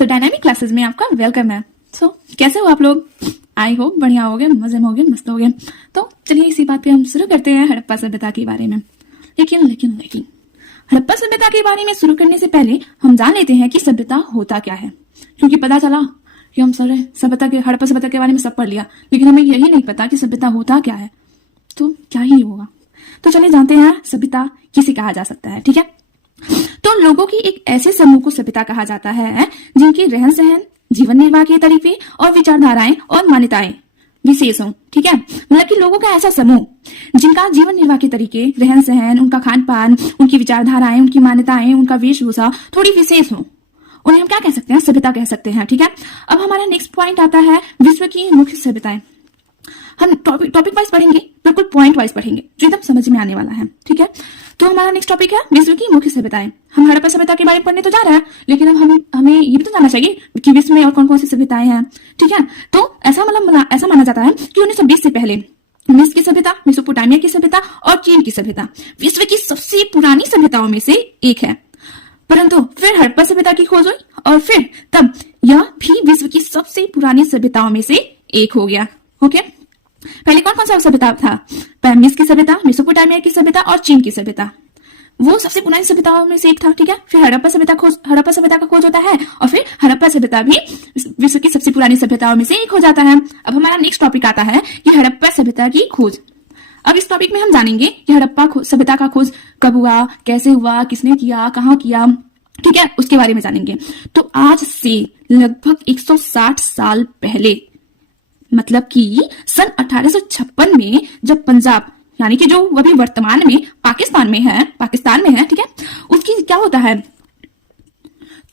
तो dynamic classes में आपका वेलकम है। कैसे हो आप लोग? आई होप बढ़िया हो गए, मजे में हो गए, मस्त हो गए। तो चलिए इसी बात पे हम शुरू करते हैं हड़प्पा सभ्यता के बारे में। लेकिन हड़प्पा सभ्यता के बारे में शुरू करने से पहले हम जान लेते हैं कि सभ्यता होता क्या है, क्योंकि पता चला कि हम सारे हड़प्पा सभ्यता के बारे में सब पढ़ लिया, लेकिन हमें यही नहीं पता कि सभ्यता होता क्या है। तो क्या ही होगा। तो चलिए जानते हैं सभ्यता किसे कहा जा सकता है। ठीक है, तो लोगों की एक ऐसे समूह को सभ्यता कहा जाता है जिनके रहन सहन, जीवन निर्वाह के तरीके और विचारधाराएं और मान्यताएं विशेष हों। ठीक है, मतलब कि लोगों का ऐसा समूह जिनका जीवन निर्वाह के तरीके, रहन सहन, उनका खान पान, उनकी विचारधाराएं, उनकी मान्यताएं, उनका वेशभूषा थोड़ी विशेष हो, उन्हें हम क्या कह सकते हैं? सभ्यता कह सकते हैं। ठीक है, अब हमारा नेक्स्ट पॉइंट आता है विश्व की मुख्य सभ्यताएं। हम टॉपिक वाइज पढ़ेंगे, बिल्कुल पॉइंट वाइज पढ़ेंगे जो एकदम समझ में आने वाला है। ठीक है, तो हमारा नेक्स्ट टॉपिक है विश्व की मुख्य सभ्यताएं। हम हड़प्पा सभ्यता के बारे में पढ़ने तो जा रहे हैं, लेकिन अब हमें ये भी तो जानना चाहिए कि विश्व में और कौन कौन सी सभ्यताएं हैं। ठीक है, तो ऐसा माना जाता है कि 1920 से पहले मिस्र की सभ्यता, मेसोपोटामिया की सभ्यता और चीन की सभ्यता विश्व की सबसे पुरानी सभ्यताओं में से एक है। परंतु फिर हड़प्पा सभ्यता की खोज हुई और फिर तब यह भी विश्व की सबसे पुरानी सभ्यताओं में से एक हो गया। ओके, पहले कौन कौन सा सभ्यता था? मिस्र की सभ्यता, मेसोपोटामिया की सभ्यता और चीन की सभ्यता, वो सबसे पुरानी सभ्यताओं में से एक था। ठीक है, फिर हड़प्पा सभ्यता का खोज होता है और फिर हड़प्पा सभ्यता भी विश्व की सबसे पुरानी सभ्यताओं में से एक हो जाता है। अब हमारा नेक्स्ट टॉपिक आता है कि हड़प्पा सभ्यता की खोज। अब इस टॉपिक में हम जानेंगे कि हड़प्पा सभ्यता का खोज कब हुआ, कैसे हुआ, किसने किया, कहाँ किया। ठीक है, उसके बारे में जानेंगे। तो आज से लगभग 160 साल पहले, मतलब कि सन 1856 में जब पंजाब, यानी कि जो अभी वर्तमान में पाकिस्तान में है, ठीक है, उसकी क्या होता है,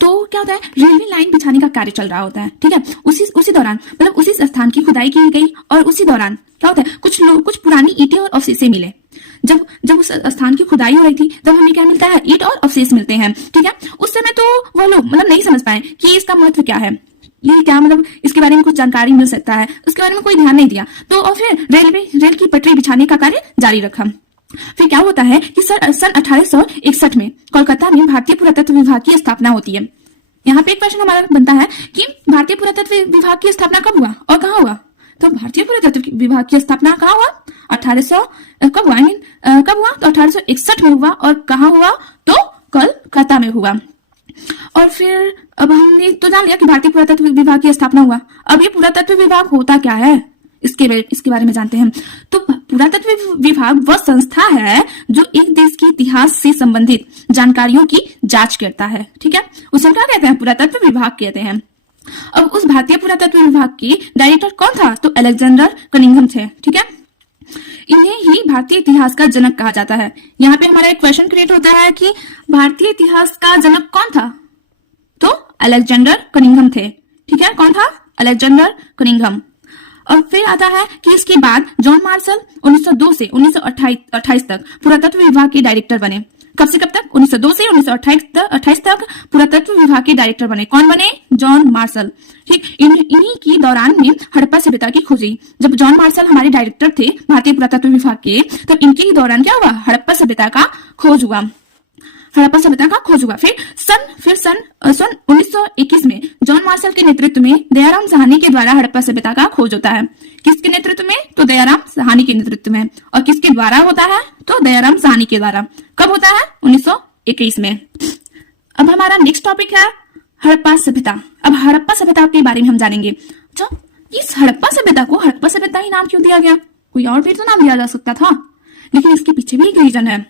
तो क्या होता है, रेलवे लाइन बिछाने का कार्य चल रहा होता है। ठीक है, उसी दौरान मतलब उसी स्थान की खुदाई की गई और उसी दौरान क्या होता है, कुछ पुरानी ईंटें और अवशेष मिले। जब उस स्थान की खुदाई हो रही थी तब हमें क्या मिलता है? ईंट और अवशेष मिलते हैं। ठीक है, उस समय तो वो लोग मतलब नहीं समझ पाए कि इसका महत्व क्या है, ये क्या मतलब इसके बारे में कुछ जानकारी मिल सकता है, उसके बारे में कोई ध्यान नहीं दिया। तो और फिर रेल की पटरी बिछाने का कार्य जारी रखा। फिर क्या होता है कि सन 1861 में कोलकाता में भारतीय पुरातत्व विभाग की स्थापना होती है। यहाँ पे एक प्रश्न हमारा बनता है कि भारतीय पुरातत्व विभाग की स्थापना कब हुआ और कहाँ हुआ? तो भारतीय पुरातत्व विभाग की स्थापना कहाँ हुआ? कब हुआ? तो 1861 में हुआ। और कहाँ हुआ? तो कोलकाता में हुआ। और फिर अब हमने तो जान लिया कि भारतीय पुरातत्व विभाग की स्थापना हुआ। अब ये पुरातत्व विभाग होता क्या है, इसके बारे में जानते हैं। तो पुरातत्व विभाग वह संस्था है जो एक देश के इतिहास से संबंधित जानकारियों की जांच करता है। ठीक है, उसे क्या कहते हैं? पुरातत्व विभाग कहते हैं। अब उस भारतीय पुरातत्व विभाग के डायरेक्टर कौन था? तो अलेक्जेंडर कनिंघम थे। ठीक है, इन्हें ही भारतीय इतिहास का जनक कहा जाता है। यहाँ पे हमारा एक क्वेश्चन क्रिएट होता है कि भारतीय इतिहास का जनक कौन था? तो अलेक्जेंडर कनिंघम थे। ठीक है, कौन था? Alexander Cunningham. और फिर आता है कि इसके बाद जॉन मार्शल 1902 से 1928 तक पुरातत्व विभाग के डायरेक्टर बने। कब से कब तक? 1902 से 1928 तक पुरातत्व विभाग के डायरेक्टर बने। कौन बने? John Marshall. ठीक, इन्हीं की दौरान में हड़प्पा सभ्यता की खोज हुई। जब जॉन मार्शल हमारे डायरेक्टर थे भारतीय पुरातत्व विभाग के, तब इनके ही दौरान क्या हुआ? हड़प्पा सभ्यता का खोज हुआ। फिर सन 1921 में जॉन मार्शल के नेतृत्व में दयाराम साहनी के द्वारा हड़प्पा सभ्यता का खोज होता है। किसके नेतृत्व में? तो दयाराम साहनी के नेतृत्व में। और किसके द्वारा होता है? तो दयाराम साहनी के द्वारा। कब होता है? 1921 में। अब हमारा नेक्स्ट टॉपिक है हड़प्पा सभ्यता। अब हड़प्पा सभ्यता के बारे में हम जानेंगे। तो इस हड़प्पा सभ्यता को हड़प्पा सभ्यता ही नाम क्यों दिया गया? कोई और भी तो नाम दिया जा सकता था, लेकिन इसके पीछे भी एक रीजन है।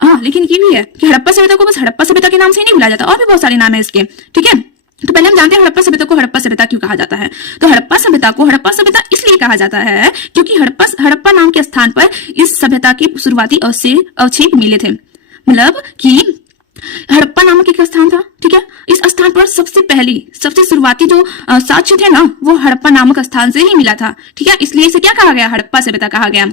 हाँ, लेकिन ये भी है कि हड़प्पा सभ्यता को बस हड़प्पा सभ्यता के नाम से ही नहीं बुलाया जाता, और भी बहुत सारे नाम है इसके। ठीक है, तो पहले हम जानते हैं हड़प्पा सभ्यता को हड़प्पा सभ्यता क्यों कहा जाता है। तो हड़प्पा सभ्यता को हड़प्पा सभ्यता इसलिए कहा जाता है क्योंकि हड़प्पा नाम के स्थान पर इस सभ्यता के शुरुआती अवशेष मिले थे। मतलब कि हड़प्पा नामक एक स्थान था। ठीक है, इस स्थान पर सबसे शुरुआती जो साक्ष्य थे ना, वो हड़प्पा नामक स्थान से ही मिला था। ठीक है, इसलिए इसे क्या कहा गया? हड़प्पा सभ्यता कहा गया।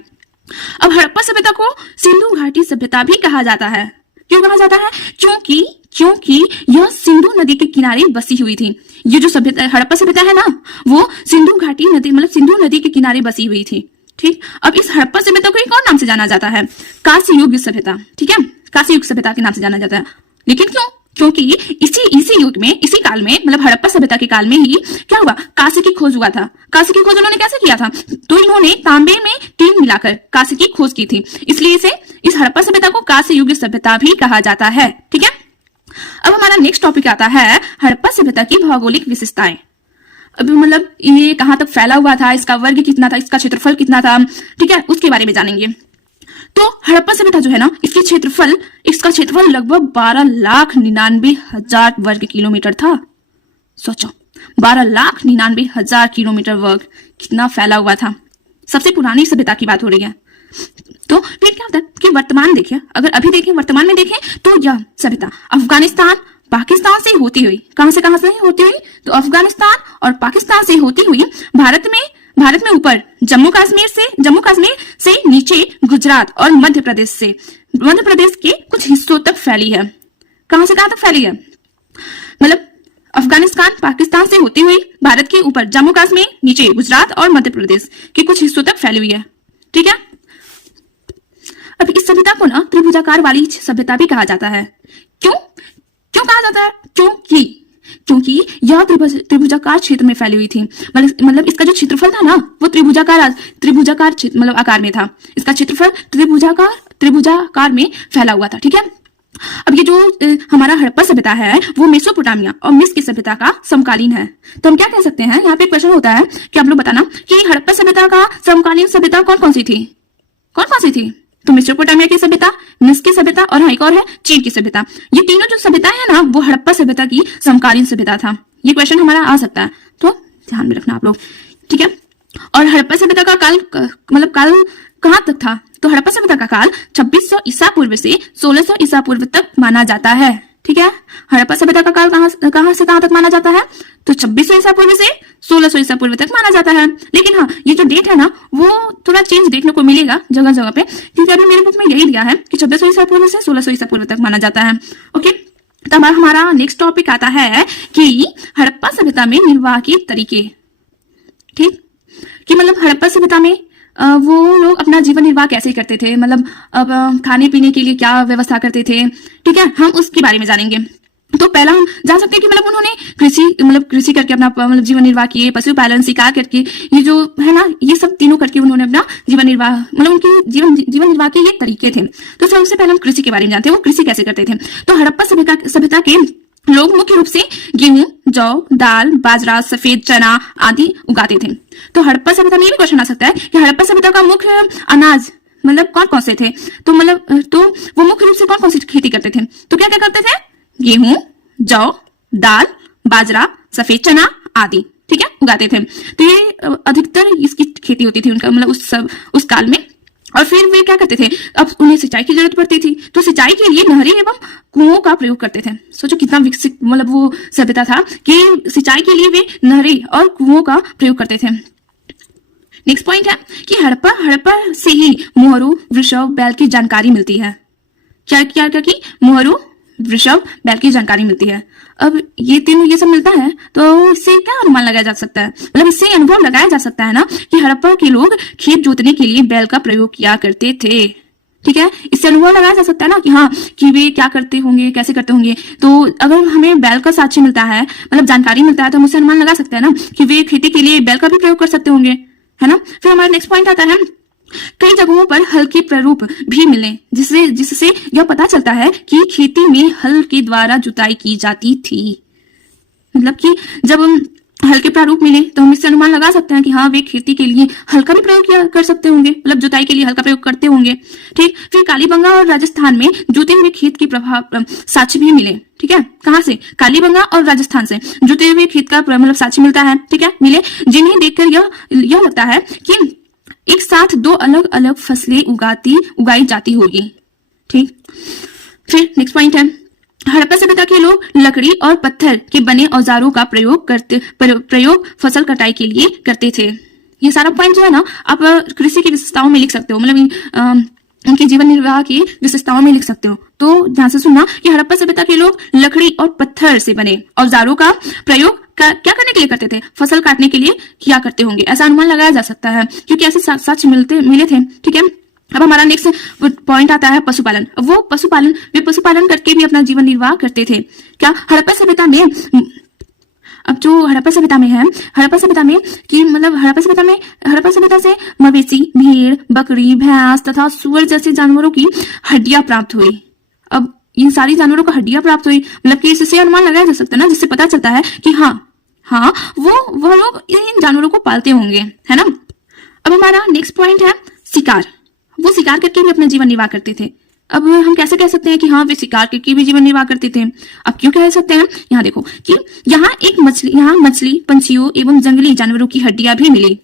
अब हड़प्पा सभ्यता को सिंधु घाटी सभ्यता भी कहा जाता है। क्यों कहा जाता है? क्योंकि यह सिंधु नदी के किनारे बसी हुई थी। ये जो सभ्यता हड़प्पा सभ्यता है ना, वो सिंधु घाटी नदी मतलब सिंधु नदी के किनारे बसी हुई थी। ठीक, अब इस हड़प्पा सभ्यता को एक और नाम से जाना जाता है, कांस्य युग सभ्यता। ठीक है, कांस्य युग सभ्यता के नाम से जाना जाता है। लेकिन क्योंकि इसी इसी युग में, इसी काल में, मतलब हड़प्पा सभ्यता के काल में ही क्या हुआ, कांसे की खोज हुआ था। कांसे की खोज उन्होंने कैसे किया था, तो इन्होंने तांबे में टीन मिलाकर कांसे की खोज की थी, इसलिए इसे, इस हड़प्पा सभ्यता को कांस्य युग सभ्यता भी कहा जाता है। ठीक है, अब हमारा नेक्स्ट टॉपिक आता है हड़प्पा सभ्यता की भौगोलिक विशेषताएं। अब मतलब ये कहां तक फैला हुआ था, इसका वर्ग कितना था, इसका क्षेत्रफल कितना था, ठीक है, उसके बारे में जानेंगे। तो हड़प्पा सभ्यता जो है ना, इसका क्षेत्रफल लगभग 12,99,000 वर्ग किलोमीटर था। सोचो 12,99,000 किलोमीटर वर्ग, कितना फैला हुआ था। सबसे पुरानी सभ्यता की बात हो रही है। तो फिर क्या होता है कि वर्तमान देखिए, अगर अभी देखें, वर्तमान में देखें, तो यह सभ्यता अफगानिस्तान, पाकिस्तान से होती हुई, कहां से होती हुई, तो अफगानिस्तान और पाकिस्तान से होती हुई भारत में ऊपर जम्मू कश्मीर से नीचे गुजरात और मध्य प्रदेश के कुछ हिस्सों तक फैली है। कहां से कहां तक फैली है, मतलब अफगानिस्तान, पाकिस्तान से होती हुई भारत के ऊपर जम्मू कश्मीर, नीचे गुजरात और मध्य प्रदेश के कुछ हिस्सों तक फैली हुई है। ठीक है, अब इस सभ्यता को ना त्रिभुजाकार वाली सभ्यता भी कहा जाता है। क्यों कहा जाता है, क्योंकि यह त्रिभुजाकार क्षेत्र में फैली हुई थी। मतलब इसका जो क्षेत्रफल था ना, वो त्रिभुजाकार मतलब आकार में था। इसका क्षेत्रफल त्रिभुजाकार में फैला हुआ था। ठीक है, अब ये जो हमारा हड़प्पा सभ्यता है, वो मेसोपोटामिया और मिस्र की सभ्यता का समकालीन है। तो हम क्या कह सकते हैं, यहाँ पे क्वेश्चन होता है कि आप लोग बताना कि हड़प्पा सभ्यता का समकालीन सभ्यता कौन कौन सी थी। तो मेसोपोटामिया की सभ्यता, मिस्र की सभ्यता और हाँ एक और है चीन की सभ्यता। ये तीनों जो सभ्यता है ना, वो हड़प्पा सभ्यता की समकालीन सभ्यता था। ये क्वेश्चन हमारा आ सकता है, तो ध्यान में रखना आप लोग। ठीक है, और हड़प्पा सभ्यता का काल कहां तक था, तो हड़प्पा सभ्यता का काल 2600 ईसा पूर्व से 1600 ईसा पूर्व तक माना जाता है। ठीक है, हड़प्पा सभ्यता का काल कहां से कहां तक माना जाता है, तो 2600 ईसा पूर्व से 1600 ईसा पूर्व तक माना जाता है। लेकिन हाँ, ये जो डेट है ना, वो थोड़ा चेंज देखने को मिलेगा जगह जगह पे, क्योंकि अभी मेरे बुक में यही दिया है कि 2600 ईसा पूर्व से 1600 ईसा पूर्व तक माना जाता है। ओके, तो हमारा नेक्स्ट टॉपिक आता है कि हड़प्पा सभ्यता में निर्वाह के तरीके। ठीक, कि मतलब हड़प्पा सभ्यता में वो लोग अपना जीवन निर्वाह कैसे करते थे, मतलब अब खाने पीने के लिए क्या व्यवस्था करते थे। ठीक है, हम उसके बारे में जानेंगे। तो पहला हम जान सकते हैं कि मतलब उन्होंने कृषि करके अपना मतलब जीवन निर्वाह किए, पशुपालन, शिकार करके, ये जो है ना, ये सब तीनों करके उन्होंने अपना जीवन निर्वाह, मतलब उनके जीवन निर्वाह के ये तरीके थे। तो सबसे पहले हम कृषि के बारे में जानते हैं, वो कृषि कैसे करते थे। तो हड़प्पा सभ्यता के लोग मुख्य रूप से गेहूं, जौ, दाल, बाजरा, सफेद चना आदि उगाते थे। तो हड़प्पा सभ्यता में ये भी क्वेश्चन आ सकता है कि हड़प्पा सभ्यता का मुख्य अनाज मतलब कौन कौन से थे, तो वो मुख्य रूप से कौन कौन सी खेती करते थे, तो क्या क्या करते थे, गेहूं, जौ, दाल, बाजरा, सफेद चना आदि, ठीक है, उगाते थे। तो ये अधिकतर इसकी खेती होती थी उनका, मतलब उस काल में। और फिर वे क्या करते थे, अब उन्हें सिंचाई की जरूरत पड़ती थी, तो सिंचाई के लिए नहरें एवं कुओं का प्रयोग करते थे। सोचो कितना विकसित मतलब वो सभ्यता था कि सिंचाई के लिए वे नहरें और कुओं का प्रयोग करते थे। नेक्स्ट पॉइंट है कि हड़प्पा से ही मोहरू, वृषभ, बैल की जानकारी मिलती है। क्या की मोहरू, वृषभ, बैल की जानकारी मिलती है। अब ये तीनों ये सब मिलता है, तो इससे क्या अनुमान लगाया जा सकता है, मतलब इससे अनुभव लगाया जा सकता है ना कि हड़प्पा के लोग खेत जोतने के लिए बैल का प्रयोग किया करते थे। ठीक है, इससे अनुभव लगाया जा सकता है ना कि हाँ, कि वे क्या करते होंगे, कैसे करते होंगे। तो अगर हमें बैल का साक्ष्य मिलता है, मतलब जानकारी मिलता है, तो हम उससे अनुमान लगा सकते हैं ना कि वे खेती के लिए बैल का भी प्रयोग कर सकते होंगे, है ना। फिर हमारा नेक्स्ट पॉइंट आता है कई जगहों पर हल के प्रारूप भी मिले, जिससे यह पता चलता है कि खेती में हल के द्वारा जुताई की जाती थी। मतलब कि जब हल के प्रारूप मिले तो हम इससे अनुमान लगा सकते हैं कि हाँ, वे खेती के लिए हल का भी प्रयोग कर सकते होंगे, मतलब जुताई के लिए हल का प्रयोग करते होंगे। ठीक, फिर कालीबंगा और राजस्थान में जुते हुए खेत के प्रभाव साक्ष्य भी मिले। ठीक है, कहाँ से, कालीबंगा और राजस्थान से जुते हुए खेत का मतलब साक्ष्य मिलता है। ठीक है, मिले, जिन्हें देखकर यह लगता है कि एक साथ दो अलग अलग फसलें उगाई जाती होगी। ठीक, फिर नेक्स्ट पॉइंट है हड़प्पा सभ्यता के लोग लकड़ी और पत्थर के बने औजारों का प्रयोग फसल कटाई के लिए करते थे। ये सारा पॉइंट जो है ना, आप कृषि की विशेषताओं में लिख सकते हो, मतलब उनके जीवन निर्वाह की विशेषताओं में लिख सकते हो। तो ध्यान से सुनना कि हड़प्पा सभ्यता के लोग लकड़ी और पत्थर से बने औजारों का प्रयोग क्या करने के लिए करते थे, फसल काटने के लिए किया करते होंगे, ऐसा अनुमान लगाया जा सकता है, क्योंकि ऐसे साक्ष्य मिले थे। ठीक है, अब हमारा नेक्स्ट पॉइंट आता है पशुपालन। अब वो पशुपालन करके भी अपना जीवन निर्वाह करते थे। क्या हड़प्पा सभ्यता में, अब जो हड़प्पा सभ्यता में है, हड़प्पा सभ्यता से मवेशी, भेड़, बकरी, भैंस तथा सुअर जैसे जानवरों की हड्डियां प्राप्त हुई। अब इन सारी जानवरों को हड्डियां प्राप्त हुई, मतलब कि इससे अनुमान लगाया जा सकता है ना, जिससे पता चलता है कि हाँ वो लोग इन जानवरों को पालते होंगे, है ना। अब हमारा नेक्स्ट पॉइंट है शिकार। वो शिकार करके भी अपना जीवन निर्वाह करते थे। अब हम कैसे कह सकते हैं कि हाँ वे शिकार करके भी जीवन निर्वाह करते थे। अब क्यों कह सकते हैं, यहाँ देखो कि यहाँ मछली, पंछियों एवं जंगली जानवरों की हड्डियां भी मिली।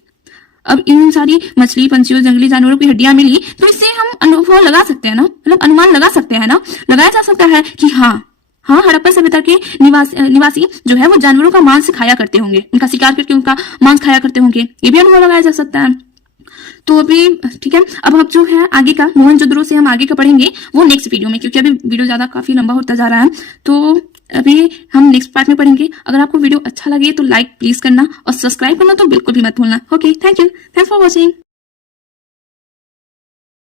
अब इन सारी मछली, पंछियों, जंगली जानवरों की हड्डियां मिली, तो इससे हम अनुभव लगा सकते हैं ना, मतलब अनुमान लगा सकते हैं ना, लगाया जा सकता है कि हाँ हड़प्पा सभ्यता के निवासी जो है वो जानवरों का मांस खाया करते होंगे, उनका शिकार करके उनका मांस खाया करते होंगे, ये भी अनुभव लगाया जा सकता है। तो अभी ठीक है, अब हम जो है आगे का मोहनजोदड़ो से हम आगे का पढ़ेंगे वो नेक्स्ट वीडियो में, क्योंकि अभी वीडियो ज्यादा काफी लंबा होता जा रहा है। तो अभी हम नेक्स्ट पार्ट में पढ़ेंगे। अगर आपको वीडियो अच्छा लगे तो लाइक प्लीज करना और सब्सक्राइब करना तो बिल्कुल भी मत भूलना। Okay, thank you, thanks for watching.